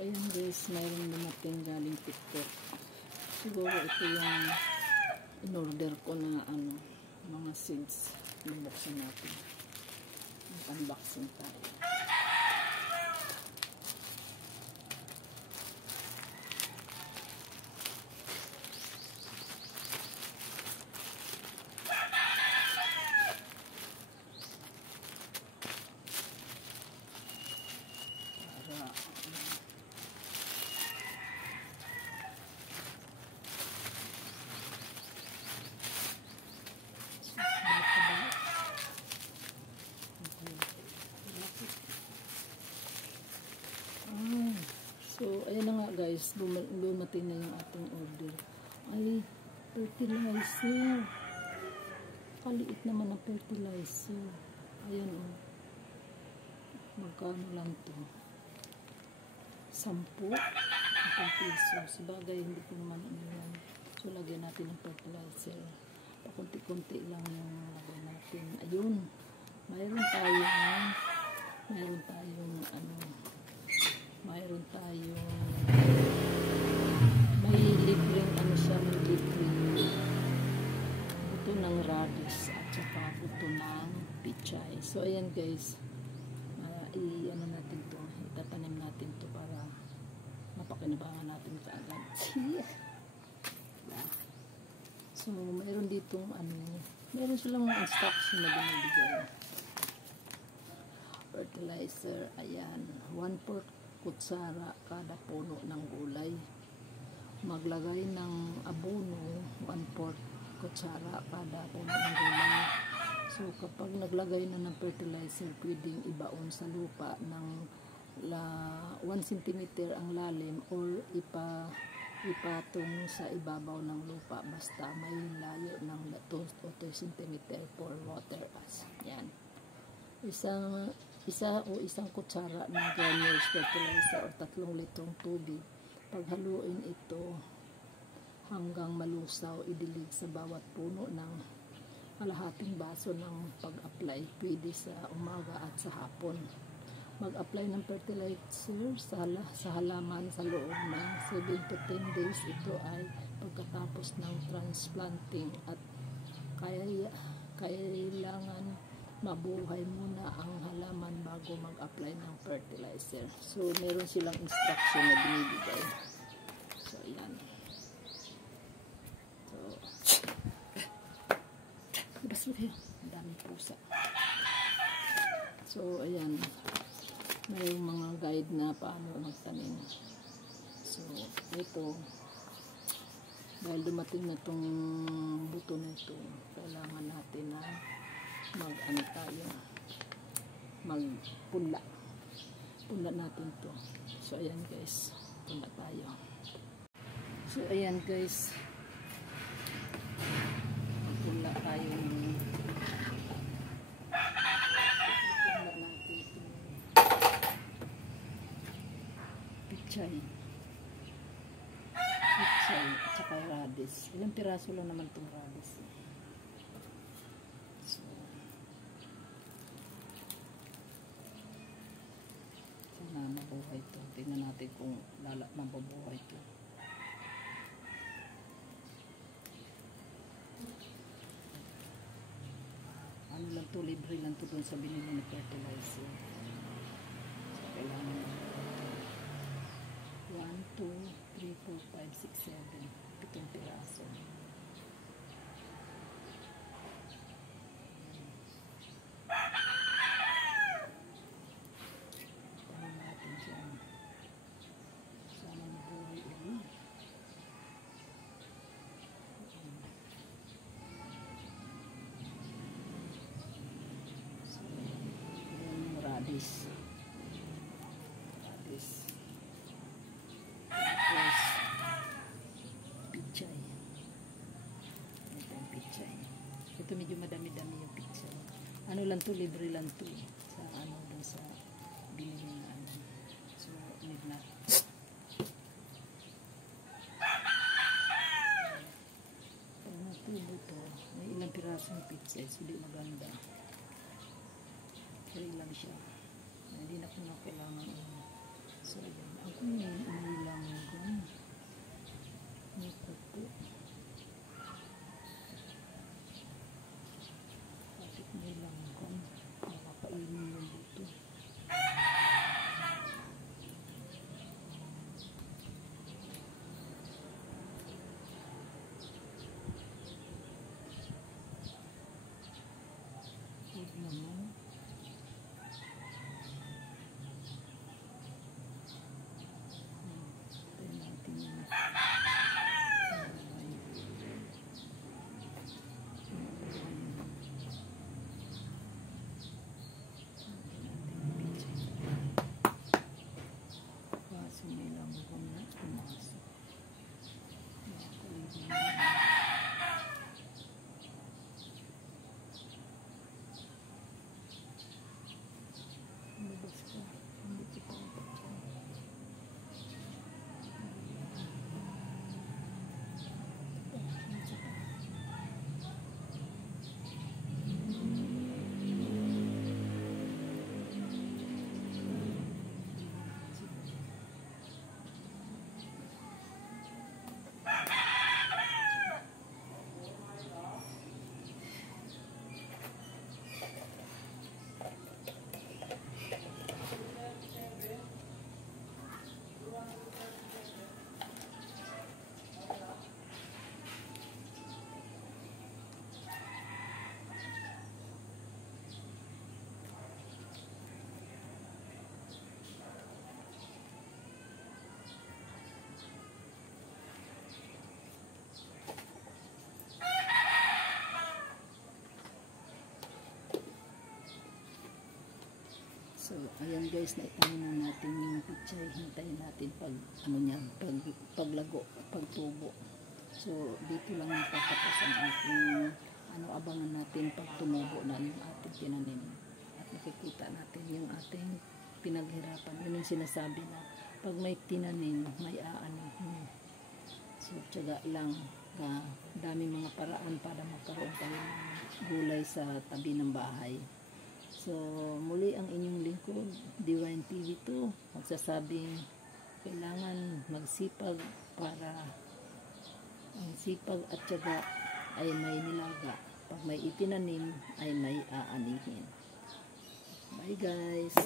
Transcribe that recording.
ayan guys, mayroon dumating galing TikTok. Siguro ito yung in-order ko na mga seeds. Bubuksan natin. Unboxing tayo. So, ayan na nga guys, lumating na yung ating order. Ay, fertilizer. Kaliit naman ang fertilizer. Ayan o. Magkano lang to? 10 piso. Sabagay, hindi ko naman yan. So, lagyan natin ng fertilizer. Pakunti-kunti lang yung lagyan natin. Ayun. Mayroon tayong may libreng may libreng buto ng radish at saka buto ng pichay. So ayan guys, natin to, itatanim natin to para mapakinabangan natin kaagad. So mayroon ditong mayroon silang mga instruction na binibigay. Fertilizer, ayan, 1/4 kutsara kada puno ng gulay. Maglagay ng abono, 1/4 kutsara kada puno ng gulay. So kapag naglagay na ng fertilizer, pwedeng ibaon sa lupa ng 1 cm ang lalim or ipatong sa ibabaw ng lupa basta may layo ng 2 o 3 cm for water as. Yan. Isang kutsara ng granules fertilizer o 3 litrong tubig. Paghaluin ito hanggang malusaw, idilig sa bawat puno ng kalahating baso ng pag-apply. Pwede sa umaga at sa hapon. Mag-apply ng fertilizer sa halaman sa loob ng 7 to 10 days. Ito ay pagkatapos ng transplanting at kailangan mabuhay muna ang halaman bago mag-apply ng fertilizer. So, meron silang instruction na binibigay. So, ayan. So, labas mo kayo. Ang daming pusa. So, ayan. May mga guide na paano magtanim. So, ito. Dahil dumating na itong buto na ito, kailangan natin na magpunla natin to. So ayan guys, punla tayo. So ayan guys, punla tayo punla natin itong pichay at saka radish. Ilang piraso lang naman itong radish. Mabuhay ito. Tingnan natin kung mabubuhay ito. Ano lang to, libre lang to dun sa binili na fertilizer. So, kailangan 1, 2, 3, 4, 5, 6, 7 7 piraso. Radish. Tapos pichay. Ito yung pichay. Ito medyo madami-dami yung pichay. Ano lang to, libre lang to sa dun sa binili na So, need na. Pag natubo to, may ilang piraso ng pichay, so di maganda. Kaya lang siya. Hindi na ko na kailangan. So, ang Nilanggan. Ito po. Bakit nilanggan? Nakakainin mo dito. Huwag naman. Tayo natin yun. Kaso nilanggan na pumasok. Nakakainin mo. Lumabas ka. Hindi kita mapagyan. So, ayan guys, naitahin na natin yung pichay. Hintayin natin pag, ano niya, paglago, pagtubo. So, dito lang tatapos ang ating, abangan natin pag tumubo na yung ating tinanim. At nakikita natin yung ating pinaghirapan. Yun yung sinasabi na, pag may tinanim, may aanihin. So, tiyaga lang, daming mga paraan para magkaroon tayo ng gulay sa tabi ng bahay. So, muli ang inyong lingkod, Divine TV 2, magsasabing kailangan magsipag para ang sipag at tiyaga ay may nilaga. Pag may itinanim ay may aanihin. Bye guys!